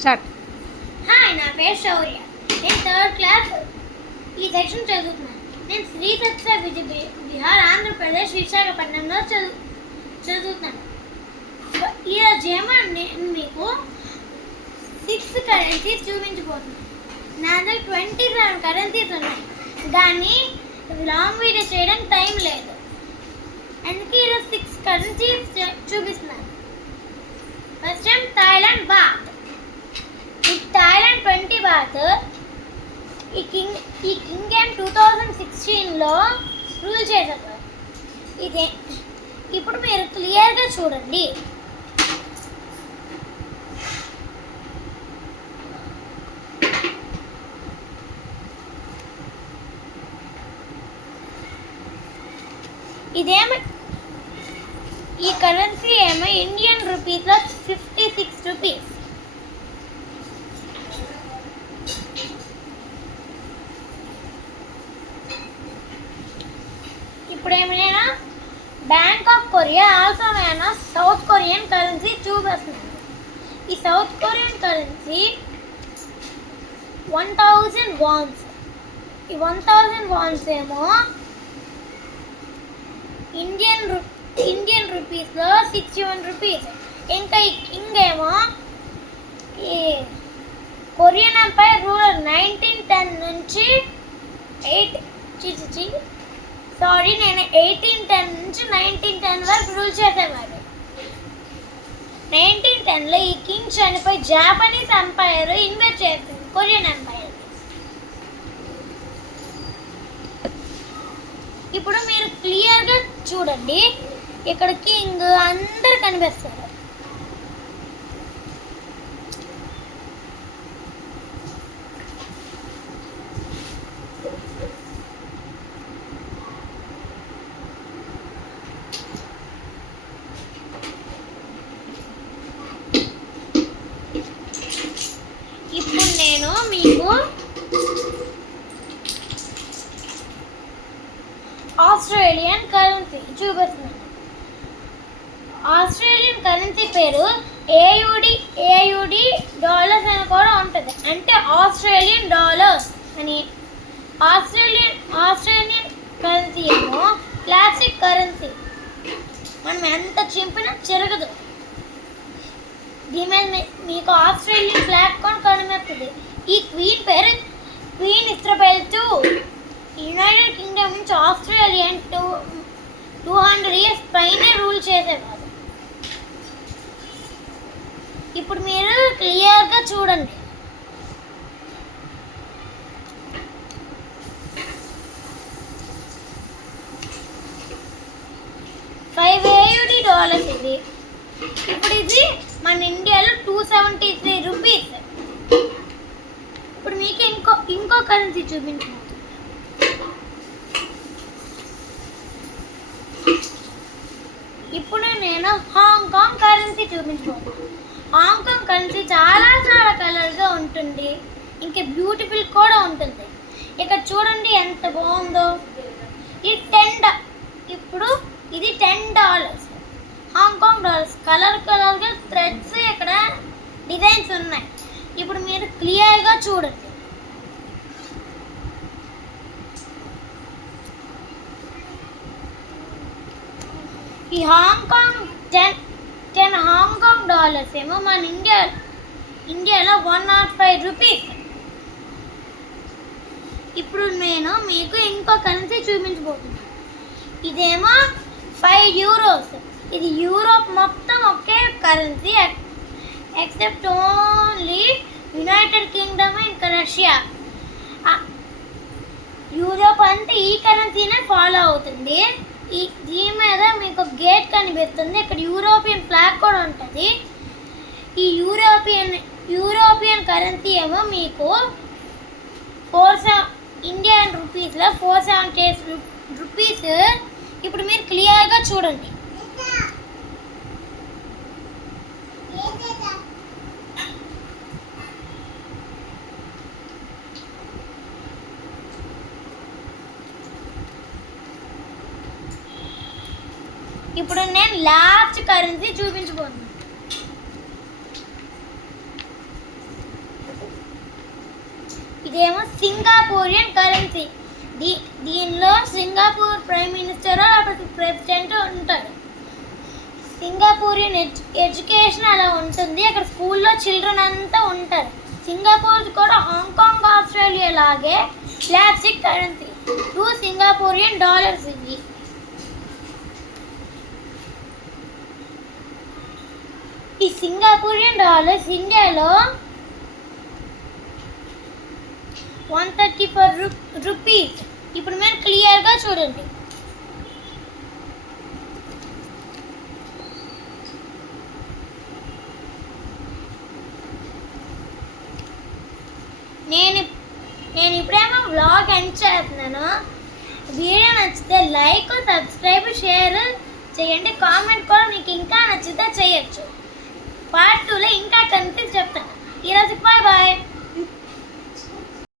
Start. Hi, నా పేరు శౌర్య. నేను థర్డ్ క్లాస్ ఈ సెక్షన్ చదువుతున్నాను. నేను శ్రీ సత్య విహార్ ఆంధ్రప్రదేశ్ విశాఖపట్నంలో చదువుతున్నాను. ఈరోజు ఏమో నేను మీకు 6 కరెన్సీస్ చూపించబోతున్నాను. నా దగ్గర 27 కరెన్సీస్ ఉన్నాయి. దాన్ని లాంగ్ వీడియో చేయడానికి టైం లేదు, అందుకే ఈరోజు 6 కరెన్సీస్ చూపిస్తున్నాను. First time Thailand baht. ఈ థాయిలాండ్ 20 బాత్ ఈ కింగ్ గేమ్ 2016లో రూల్ చేశారు. ఇదే ఇప్పుడు మీరు క్లియర్గా చూడండి. ఇదేమో ఈ కరెన్సీ ఏమో ఇండియన్ రూపీస్లో 56 రూపీస్. ఇప్పుడు ఏమైనా బ్యాంక్ ఆఫ్ కొరియా ఆల్సో అయినా సౌత్ కొరియన్ కరెన్సీ చూపిస్తున్నాను. ఈ సౌత్ కొరియన్ కరెన్సీ 1000 వాన్స్. ఈ 1000 వాన్స్ ఏమో ఇండియన్ రూపీస్లో 61 రూపీస్. ఇంకా ఈ కింగ్ ఏమో ఈ కొరియన్ ఎంపైర్ రూలర్ 1910 నుంచి 1810 నుంచి 1910 వరకు రూల్ చేసేవారు. 1910లో ఈ కింగ్ చనిపోయి జాపనీస్ ఎంపైర్ ఇన్వెస్ట్ చేస్తుంది కొరియన్ ఎంపైర్. ఇప్పుడు మీరు క్లియర్గా చూడండి, ఇక్కడ కింగ్ అందరు కనిపిస్తారు. ఇప్పుడు నేను మీకు ఆస్ట్రేలియన్ కరెన్సీ చూపిస్తున్నాను. ఆస్ట్రేలియన్ కరెన్సీ పేరు ఏయుడి డాలర్స్ అని కూడా ఉంటుంది, అంటే ఆస్ట్రేలియన్ డాలర్స్ అని. ఆస్ట్రేలియన్ కరెన్సీ ఏమో క్లాసిక్ కరెన్సీ. మనం ఎంత చింపినా చెరగదు. దీని మీద మీకు ఆస్ట్రేలియన్ ఫ్లాగ్ కూడా కనిపిస్తుంది. ఈ క్వీన్ పేరు క్వీన్ ఇస్రబెల్ II. యునైటెడ్ కింగ్డమ్ నుంచి ఆస్ట్రేలియన్ 200 ఇయర్స్ పైన రూల్ చేసేవారు. ఇప్పుడు మీరు క్లియర్గా చూడండి. $5 డాలర్స్ ఇది. ఇప్పుడు ఇది మన ఇండియాలో 273 రూపీస్. ఇప్పుడు మీకు ఇంకో కరెన్సీ చూపించు. ఇప్పుడు నేను హాంకాంగ్ కరెన్సీ చూపించబోతున్నాను. హాంకాంగ్ కరెన్సీ చాలా కలర్గా ఉంటుంది, ఇంకా బ్యూటిఫుల్ కూడా ఉంటుంది. ఇక్కడ చూడండి ఎంత బాగుందో. ఇప్పుడు ఇది $10 హాంకాంగ్ డాలర్స్. కలర్గా థ్రెడ్స్ ఇక్కడ డిజైన్స్ ఉన్నాయి. ఇప్పుడు మీరు క్లియర్గా చూడండి. ఈ హాంకాంగ్ 10 హాంకాంగ్ డాలర్స్ ఏమో మన ఇండియాలో 105 రూపీస్. ఇప్పుడు నేను మీకు ఇంకో కరెన్సీ చూపించబోతున్నాను. ఇదేమో 5 యూరోస్. ఇది యూరోప్ మొత్తం ఒకే currency, except only United Kingdom ఇంకా రష్యా. యూరోప్ అంతా ఈ కరెన్సీనే ఫాలో అవుతుంది. దీని మీద మీకు గేట్ కనిపిస్తుంది. ఇక్కడ యూరోపియన్ ఫ్లాగ్ కూడా ఉంటుంది. ఈ యూరోపియన్ కరెన్సీ ఏమో మీకు ఇండియన్ రూపీస్లో 478 రూపీస్. ఇప్పుడు మీరు క్లియర్గా చూడండి. ఇప్పుడు నేను లాస్ట్ కరెన్సీ చూపించబోతున్నాను. ఇదేమో సింగపూరియన్ కరెన్సీ. దీనిలో సింగపూర్ ప్రైమ్ మినిస్టర్ లేకపోతే ప్రెసిడెంట్ ఉంటాడు. సింగపూరియన్ ఎడ్యుకేషన్ అలా ఉంటుంది. అక్కడ స్కూల్లో చిల్డ్రన్ అంతా ఉంటారు. సింగపూర్ కూడా హాంకాంగ్ ఆస్ట్రేలియా లాగే క్లాసిక్ కరెన్సీ. 2 సింగపూరియన్ డాలర్స్ ఇవి. ఈ సింగపూరియన్ డాలర్స్ ఇండియాలో 134 రూపీస్. ఇప్పుడు మీరు క్లియర్గా చూడండి. నేను ఇప్పుడేమో వ్లాగ్ ఎండ్ చేస్తున్నాను. వీడియో నచ్చితే లైక్, సబ్స్క్రైబ్, షేర్ చేయండి. కామెంట్ కూడా మీకు ఇంకా నచ్చితే చేయొచ్చు. పార్ట్ 2లో ఇంకా కనిపించి చెప్తాను. ఈరోజు బాయ్ బాయ్.